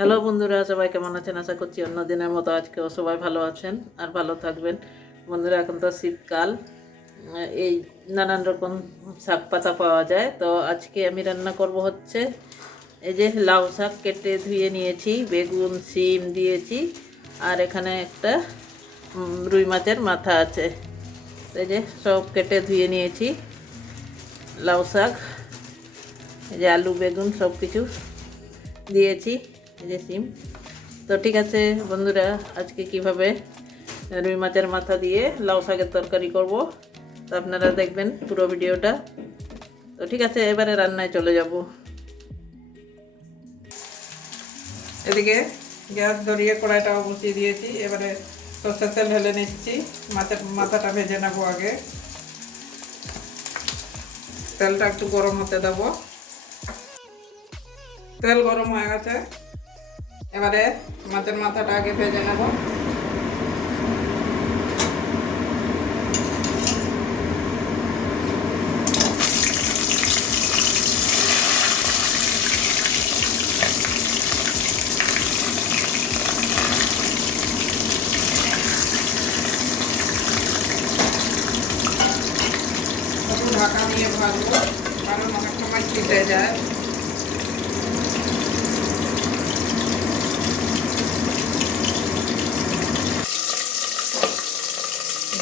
Hello বন্ধুরা, সবাই কেমন আছেন? আশা করছি অন্য দিনের মতো আজকেও সবাই ভালো আছেন আর ভালো থাকবেন। বন্ধুরা, এখন তো শীতকাল, এই নানান রকম শাক পাতা পাওয়া যায়। তো আজকে আমি রান্না করব হচ্ছে, এই যে লাউ শাক কেটে ধুয়ে নিয়েছি, বেগুন, শিম দিয়েছি, আর এখানে একটা রুই মাছের মাথা আছে। এই যে সব কেটে ধুয়ে নিয়েছি, লাউ শাক, এই যে আলু, বেগুন সব কিছু দিয়েছি। যে সিম। তো ঠিক আছে বন্ধুরা, আজকে কীভাবে রুই মাছের মাথা দিয়ে লাউ শাকের তরকারি করব, তো আপনারা দেখবেন পুরো ভিডিওটা। তো ঠিক আছে, এবারে রান্নায় চলে যাব। এদিকে গ্যাস ধরিয়ে কড়াইটা বসিয়ে দিয়েছি, এবারে সর্ষের তেল ঢেলে নিচ্ছি, মাছের মাথাটা ভেজে নেব আগে। তেলটা একটু গরম হতে দেবো। তেল গরম হয়ে গেছে। এবারে মাছের মাথাটা আগে ভেজে নেব একটু ঢাকা দিয়ে ভাজবো কারণ অনেক সময় ছিটে যায়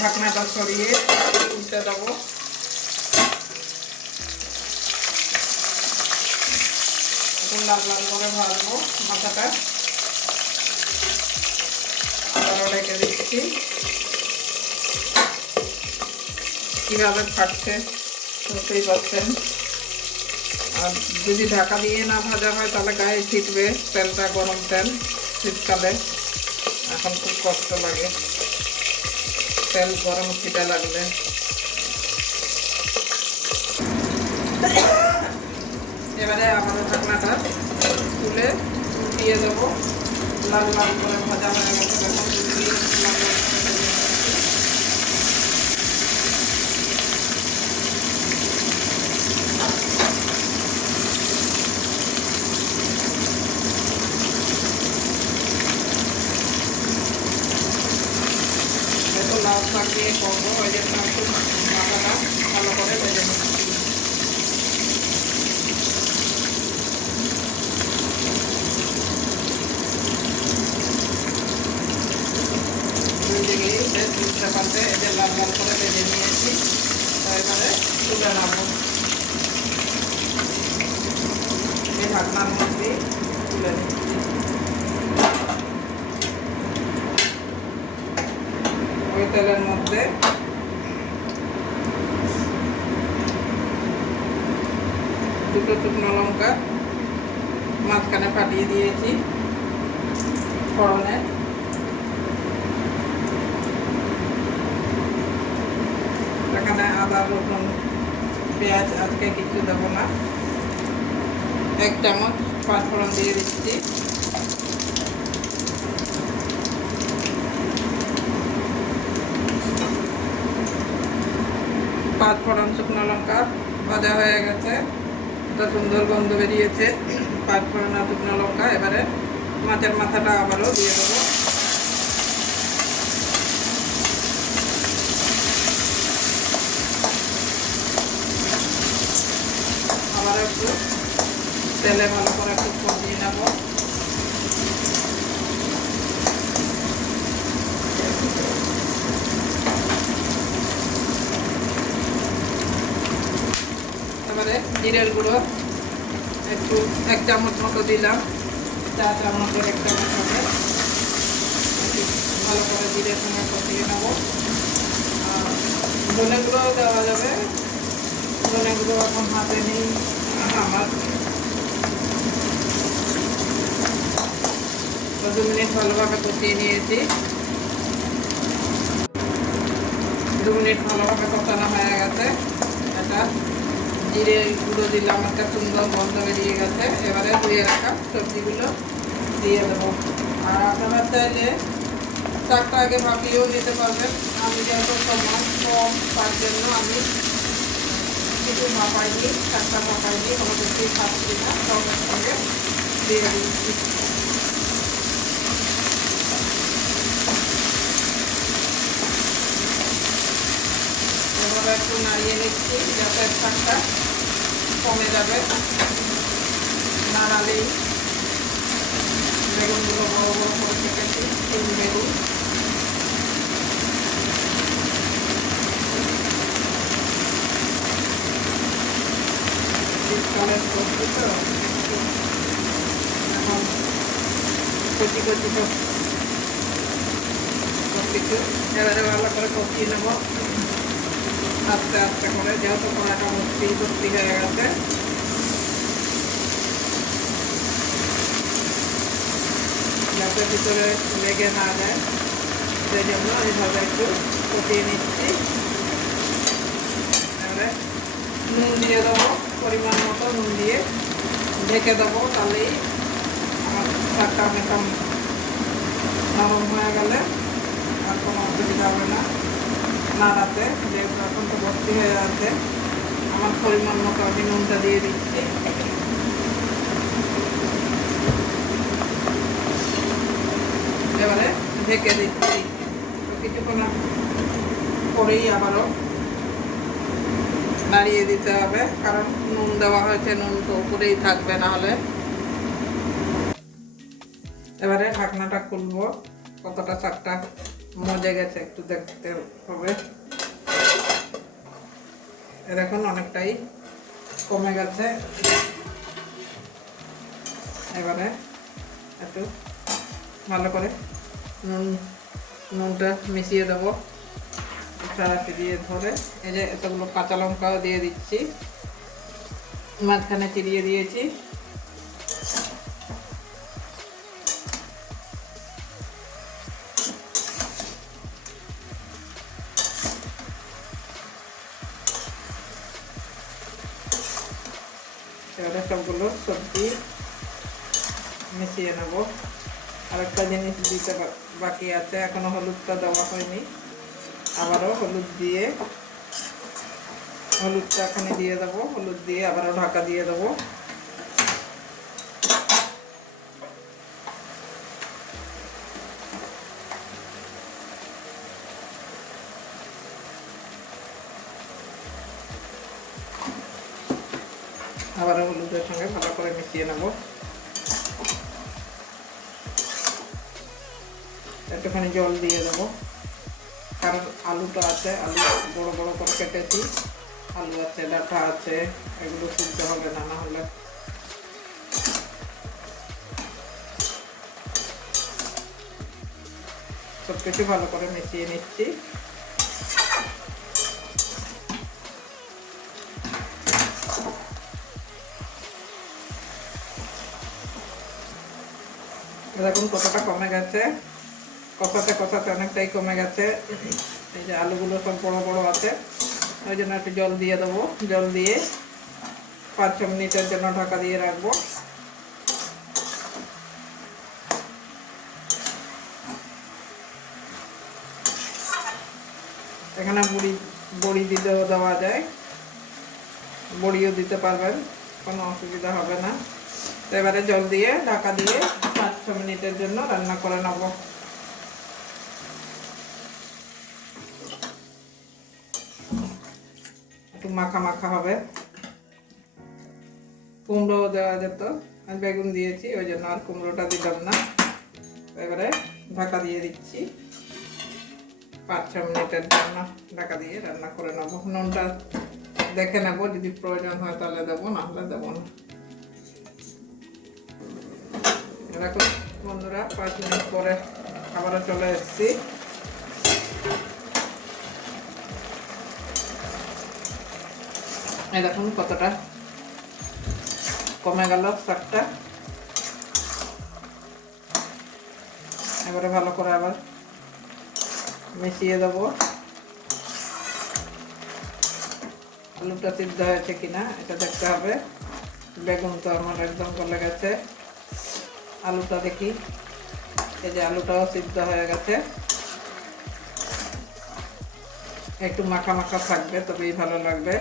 ঢাকনাটা সরিয়ে উল্টে দেবো। লাল লাল করে ভাজবো মাথাটা আবারও রেখে দিচ্ছি। কীভাবে ফাটছে বুঝতেই পারছেন। আর যদি ঢাকা দিয়ে না ভাজা হয়, তাহলে গায়ে ছিটবে তেলটা, গরম তেল শীতকালে। এখন খুব কষ্ট লাগে। তেল, গরম খিটা লাগবে। এবারে আমাদের ঢাকনাটা তুলে দিয়ে দেবো। লাল লাল করে ভাজা হয়ে গেছে দেখুন উল্টিয়ে লাল লাল করে ভেজে নিয়েছি। লাল শাক দিয়ে করব ওই জন্য একটু মাথাটা ভালো করে ভেজে নিচ্ছি পারতে এই যে লাল লাল করে ভেজে নিয়েছি তো এবারে তুলে নেব এই ঢাকনার মধ্যে তুলে নিচ্ছি তেলের মধ্যে। দুটো শুকনো লঙ্কা মাঝখানে ফাটিয়ে দিয়েছি ফড়নে। এখানে আদা, রসুন, পেঁয়াজ আজকে কিছু দেবো না। এক চামচ পাঁচ ফোড়ন দিয়ে দিচ্ছি। পাঁচ ফোড়ন শুকনো লঙ্কা, ভাজা হয়ে গেছে। একটা সুন্দর গন্ধ বেরিয়েছে। পাঁচ ফোড়ন আর শুকনো লঙ্কা, এবারে মাছের মাথাটা আবারও দিয়ে দেবো। আবার একটু তেলে ভালো করে একটু কমিয়ে নেব এবারে জিরের গুঁড়ো। একটু এক চামচ মতো দিলাম। চা চামচের এক চামচ হবে। ভালো করে জিরের সঙ্গে কষিয়ে নেব। ধনে গুঁড়ো দেওয়া যাবে। ধনে গুঁড়ো এখন হাতে নেই। আমার। দু মিনিট ভালোভাবে কষিয়ে নিয়েছি। দু মিনিট ভালোভাবে কষানো হয়ে গেছে। এটা। জিরে গুঁড়ো দিলাম, একটা সুন্দর গন্ধ বেরিয়ে গেছে। এবারে ধুয়ে রাখা সবজিগুলো দিয়ে দেবো। আর আপনারা চাইলে চারটা আগে ভাপিয়েও নিতে পারবেন। আমি যেহেতু সময় কম, তার জন্য আমি কিছু ভাপাইনি শাকটা ভাপাইনি কোনো কিছু খাচ্ছি না সবের সঙ্গে দিয়ে দিচ্ছি। একটু নাড়িয়ে নিচ্ছি, যাতে একটা যাবে। নাড়ালেই বেগুনগুলো বড় বড় করে কেটেছি তিন বেগুন। শীতকালের সবজি তো। এখন কচি কচি সব সব কিছু এবারে ভালো করে কষিয়ে নেব। আস্তে আস্তে করে, যেহেতু কড়াটা ভর্তি ভর্তি হয়ে গেছে যাতে ভিতরে লেগে না যায় সেই জন্য এইভাবে একটু কষিয়ে নিচ্ছি। নুন দিয়ে দেবো, পরিমাণ মতো নুন দিয়ে ঢেকে দেবো, তাহলেই আমার শাকটা অনেকটা নরম হয়ে গেলে আর কোনো অসুবিধা হবে না। নাড়াতে যেহেতু এখন তো ভর্তি হয়ে আছে, আমার পরিমাণ মতো আমি নুনটা দিয়ে দিচ্ছি এবারে ঢেকে দিচ্ছি। কিছুক্ষণ পরেই আবারও নাড়িয়ে দিতে হবে, কারণ নুন দেওয়া হয়েছে, নুন তো উপরেই থাকবে না হলে এবারে ঢাকনাটা খুলবো, কতটা চারটা মজে গেছে একটু দেখতে হবে। দেখুন, অনেকটাই কমে গেছে। এবারে একটু ভালো করে নুন, নুনটা মিশিয়ে দেবো। সারাটি দিয়ে ধরে, এই যে এতগুলো কাঁচা লঙ্কাও দিয়ে দিচ্ছি। মাঝখানে চিরিয়ে দিয়েছি। সবগুলো সবজি মিশিয়ে নেব। আরেকটা জিনিস দিতে বা- বাকি আছে, এখনও হলুদটা দেওয়া হয়নি। আবারও হলুদ দিয়ে, হলুদটা এখানে দিয়ে দেবো, হলুদ দিয়ে আবারও ঢাকা দিয়ে দেবো। আবারও হলুদের সঙ্গে ভালো করে মিশিয়ে নেব। একটুখানি জল দিয়ে দেবো। কারণ আলুটা আছে, আলু বড় বড় করে কেটেছি। আলু আছে, ডাঁটা আছে, এগুলো সিদ্ধ হবে না না হলে। সব কিছু ভালো করে মিশিয়ে নিচ্ছি। দেখুন কতটা কমে গেছে? কষাতে কষাতে অনেকটাই কমে গেছে। এই যে আলুগুলো সব বড় বড় আছে। ওই জন্য একটু জল দিয়ে দেবো। জল দিয়ে পাঁচ ছ মিনিটের জন্য ঢাকা দিয়ে রাখব। এখানে বড়ি বড়ি দিলেও দেওয়া যায়। বড়িও দিতে পারবেন, কোনো অসুবিধা হবে না। এবারে জল দিয়ে ঢাকা দিয়ে পাঁচ ছ মিনিটের জন্য রান্না করে নেব। একটু মাখা মাখা হবে। কুমড়ো দেওয়া যেত। আমি বেগুন দিয়েছি, ওই জন্য আর কুমড়োটা দিলাম না। এবারে ঢাকা দিয়ে দিচ্ছি। পাঁচ, ছ মিনিটের জন্য ঢাকা দিয়ে রান্না করে নেব। নুনটা দেখে নেব, যদি প্রয়োজন হয় তাহলে দেবো, না হলে দেবো না। দেখো বন্ধুরা, পাঁচ মিনিট পরে আবারও চলে এসেছি। এই দেখুন কতটা কমে গেল শাকটা। এবারে ভালো করে আবার মিশিয়ে দেবো। আলুটা সিদ্ধ হয়েছে কিনা, এটা দেখতে হবে। বেগুন তো আমার একদম গলে গেছে। আলুটা দেখি, এই যে আলুটাও সিদ্ধ হয়ে গেছে। একটু মাখা মাখা থাকবে, তবেই ভালো লাগবে।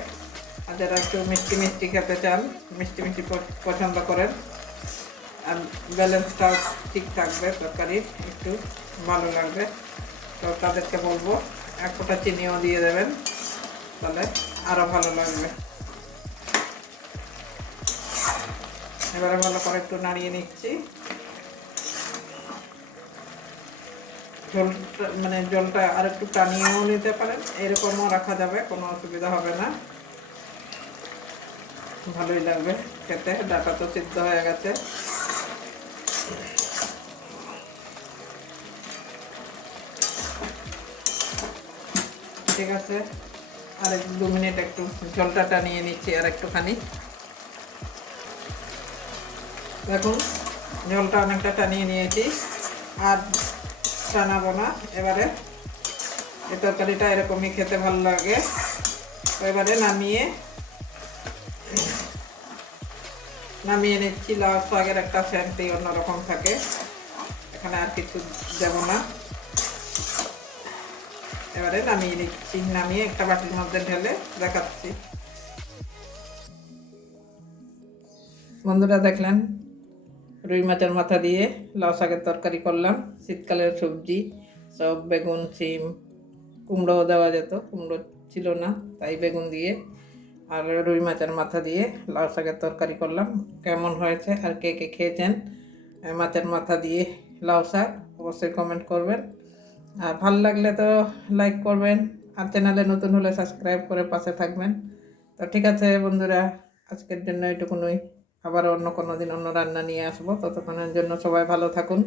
আর যারা একটু মিষ্টি মিষ্টি খেতে চান, মিষ্টি মিষ্টি পছন্দ করেন, আর ব্যালেন্সটাও ঠিক থাকবে, তরকারি একটু ভালো লাগবে। তো তাদেরকে বলব, এক ফোঁটা চিনিও দিয়ে দেবেন, তাহলে আরও ভালো লাগবে। এবারে ভালো করে একটু নাড়িয়ে নিচ্ছি। জলটা মানে জলটা আর একটু টানিয়েও নিতে পারেন, এরকমও রাখা যাবে, কোনো অসুবিধা হবে না। ভালোই লাগবে খেতে ডাটা তো সিদ্ধ হয়ে গেছে। ঠিক আছে আর দু মিনিট একটু জলটা টানিয়ে নিচ্ছি আর একটুখানি। দেখুন, জলটা অনেকটা টানিয়ে নিয়েছি। আর টানাবো না, এবারে এই তরকারিটা এরকমই খেতে ভালো লাগে। এবারে নামিয়ে নামিয়ে নিচ্ছি লাউ শাকের একটা সেন্টই অন্যরকম থাকে। এখানে আর কিছু দেব না। এবারে নামিয়ে নিচ্ছি, নামিয়ে একটা বাটির মধ্যে ঢেলে দেখাচ্ছি। বন্ধুরা দেখলেন, রুই মাছের মাথা দিয়ে লাউ শাকের তরকারি করলাম। শীতকালের সবজি সব বেগুন, সিম, কুমড়োও দেওয়া যেত, কুমড়ো ছিল না, তাই বেগুন দিয়ে আর রুই মাছের মাথা দিয়ে লাউ শাকের তরকারি করলাম। কেমন হয়েছে আর কে কে খেয়েছেন? মাছের মাথা দিয়ে লাউ শাক অবশ্যই কমেন্ট করবেন। আর ভালো লাগলে তো লাইক করবেন আর চ্যানেলে নতুন হলে সাবস্ক্রাইব করে পাশে থাকবেন। তো ঠিক আছে বন্ধুরা, আজকের জন্য এটুকুনই। আবার অন্য কোনো দিন অন্য রান্না নিয়ে আসব। ততক্ষণের জন্য সবাই ভালো থাকুন।